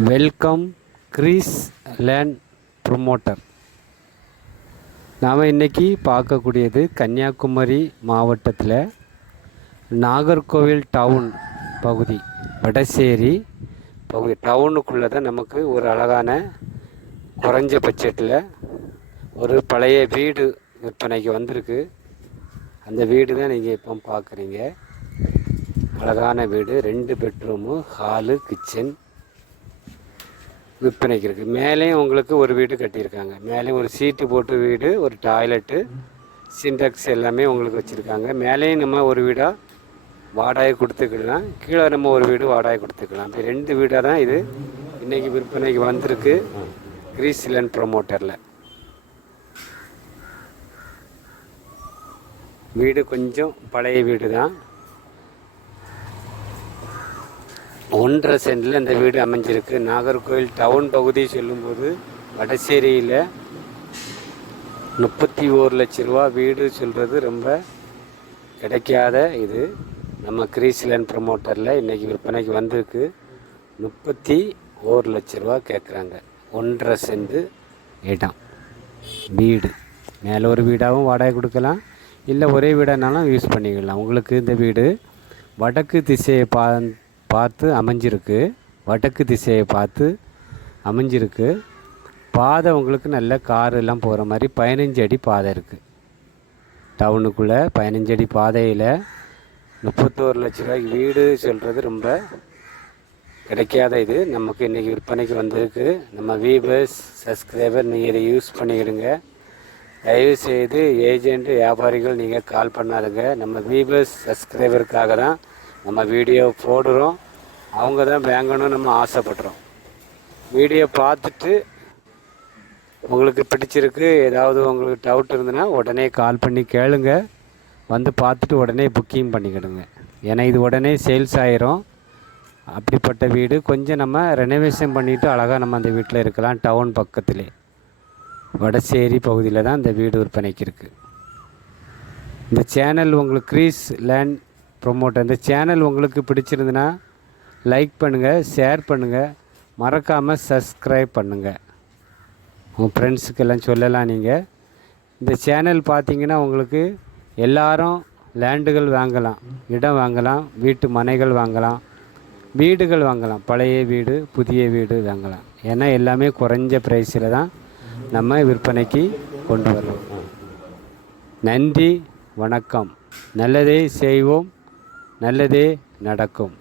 Welcome Greece land promoter. நாம் இன்றைக்கி பார்க்கக்கூடியது கன்னியாகுமரி மாவட்டத்தில் நாகர்கோவில் டவுன் பகுதி, வடசேரி பகுதி டவுனுக்குள்ளே தான் நமக்கு ஒரு அழகான குறைஞ்ச பட்ஜெட்டில் ஒரு பழைய வீடு விற்பனைக்கு வந்திருக்கு. அந்த வீடு தான் நீங்கள் இப்போ பார்க்குறீங்க. அழகான வீடு, 2 பெட்ரூமு, ஹாலு, கிச்சன் விற்பனைக்கு இருக்குது. மேலேயும் உங்களுக்கு ஒரு வீடு கட்டியிருக்காங்க. மேலேயும் ஒரு சீட்டு போட்டு வீடு, ஒரு டாய்லெட்டு, சின்டெக்ஸ் எல்லாமே உங்களுக்கு வச்சுருக்காங்க. மேலேயும் நம்ம ஒரு வீடாக வாடகை கொடுத்துக்கலாம், கீழே நம்ம ஒரு வீடு வாடகை கொடுத்துக்கலாம். இப்போ 2 வீடாக தான் இது இன்றைக்கி விற்பனைக்கு வந்திருக்கு கிரீஸ் லேண்ட் ப்ரொமோட்டரில். வீடு கொஞ்சம் பழைய வீடு தான். 1.5 சென்டில் இந்த வீடு அமைஞ்சிருக்கு. நாகர்கோவில் டவுன் பகுதி சொல்லும்போது வடசேரியில் 31 லட்ச ரூபா வீடு சொல்கிறது ரொம்ப கிடைக்காத இது. நம்ம கிரீஸ் லேண்ட் ப்ரொமோட்டரில் இன்றைக்கி விற்பனைக்கு வந்திருக்கு. 31 லட்ச ரூபா கேட்குறாங்க. 1.5 சென்ட் இடம், வீடு. மேலே ஒரு வீடாகவும் வாடகை கொடுக்கலாம், இல்லை ஒரே வீடானாலும் யூஸ் பண்ணிக்கலாம். உங்களுக்கு இந்த வீடு வடக்கு திசையை பார்த்து அமைஞ்சிருக்கு. வடக்கு திசையை பார்த்து அமைஞ்சிருக்கு. பாதை உங்களுக்கு நல்ல கார் எல்லாம் போகிற மாதிரி 15 அடி பாதை இருக்குது. டவுனுக்குள்ளே 15 அடி பாதையில் 31 லட்ச ரூபாய்க்கு வீடு சொல்கிறது ரொம்ப கிடைக்காத இது. நமக்கு இன்றைக்கி விற்பனைக்கு வந்திருக்கு. நம்ம வீவர்ஸ் சப்ஸ்கிரைபர் நீங்கள் இதை யூஸ் பண்ணிக்கிடுங்க. தயவுசெய்து ஏஜெண்ட் வியாபாரிகள் நீங்கள் கால் பண்ணாதுங்க. நம்ம வீவர்ஸ் சப்ஸ்கிரைபருக்காக தான் நம்ம வீடியோ போடுறோம். அவங்க தான் வாங்கணும்னு நம்ம ஆசைப்படுறோம். வீடியோ பார்த்துட்டு உங்களுக்கு பிடிச்சிருக்கு, ஏதாவது உங்களுக்கு டவுட் இருந்ததுன்னா உடனே கால் பண்ணி கேளுங்க. வந்து பார்த்துட்டு உடனே புக்கிங் பண்ணிக்கிடுங்க. ஏன்னா இது உடனே சேல்ஸ் ஆயிரும். அப்படிப்பட்ட வீடு கொஞ்சம் நம்ம ரெனோவேஷன் பண்ணிவிட்டு அழகாக நம்ம அந்த வீட்டில் இருக்கலாம். டவுன் பக்கத்திலே வடசேரி பகுதியில் தான் இந்த வீடு விற்பனைக்கு இருக்குது. இந்த சேனல் உங்களுக்கு கிரீஸ் லேண்ட் ப்ரொமோட்டர், இந்த சேனல் உங்களுக்கு பிடிச்சிருந்துன்னா லைக் பண்ணுங்கள், ஷேர் பண்ணுங்கள், மறக்காமல் சப்ஸ்கிரைப் பண்ணுங்கள். உங்கள் ஃப்ரெண்ட்ஸுக்கெல்லாம் சொல்லலாம். நீங்கள் இந்த சேனல் பார்த்தீங்கன்னா உங்களுக்கு எல்லாரும் லேண்டுகள் வாங்கலாம், இடம் வாங்கலாம், வீட்டு மனைகள் வாங்கலாம், வீடுகள் வாங்கலாம், பழைய வீடு புதிய வீடு வாங்கலாம். ஏன்னா எல்லாமே குறைஞ்ச ப்ரைஸில் தான் நம்ம விற்பனைக்கு கொண்டு வரோம். நன்றி, வணக்கம். நல்லதே செய்வோம், நல்லதே நடக்கும்.